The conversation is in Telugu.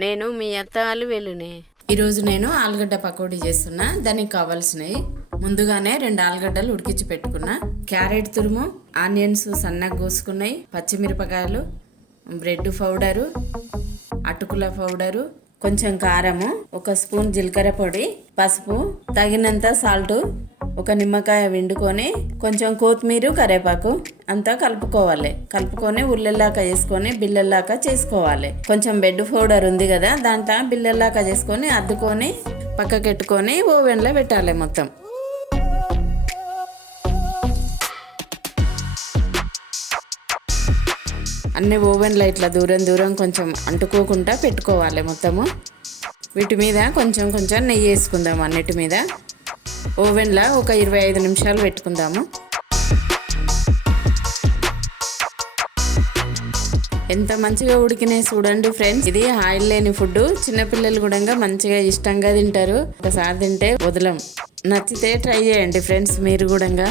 నేను మీ అత్త అలివేలునే. ఈరోజు నేను ఆలుగడ్డ పకోడీ చేస్తున్నా. దానికి కావాల్సినవి ముందుగానే 2 ఆలుగడ్డలు ఉడికించి పెట్టుకున్నా, క్యారెట్ తురుము, ఆనియన్స్ సన్నగా కోసుకున్నాయి, పచ్చిమిరపకాయలు, బ్రెడ్ పౌడరు, అటుకుల పౌడరు, కొంచెం కారము, 1 స్పూన్ జీలకర్ర పొడి, పసుపు, తగినంత సాల్ట్, 1 నిమ్మకాయ పిండుకొని కొంచెం కొత్తిమీర, కరివేపాకు అంతా కలుపుకొని ఉల్లెల్లాక చేసుకొని బిల్లెల్లాక చేసుకోవాలి. కొంచెం బెడ్ పౌడర్ ఉంది కదా, దాంట్లో బిల్లెల్లాక చేసుకొని అద్దుకొని పక్కకెట్టుకొని ఓవెన్లో పెట్టాలి. మొత్తం అన్ని ఓవెన్లో ఇట్లా దూరం కొంచెం అంటుకోకుండా పెట్టుకోవాలి. మొత్తము వీటి మీద కొంచెం నెయ్యి వేసుకుందాము. అన్నిటి మీద ఓవెన్లో ఒక 25 నిమిషాలు పెట్టుకుందాము. ఎంత మంచిగా ఉడికినాయి చూడండి ఫ్రెండ్స్. ఇది ఆయిల్ లేని ఫుడ్, చిన్నపిల్లలు కూడా మంచిగా ఇష్టంగా తింటారు. ఒకసారి తింటే వదలం. నచ్చితే ట్రై చేయండి ఫ్రెండ్స్ మీరు కూడా.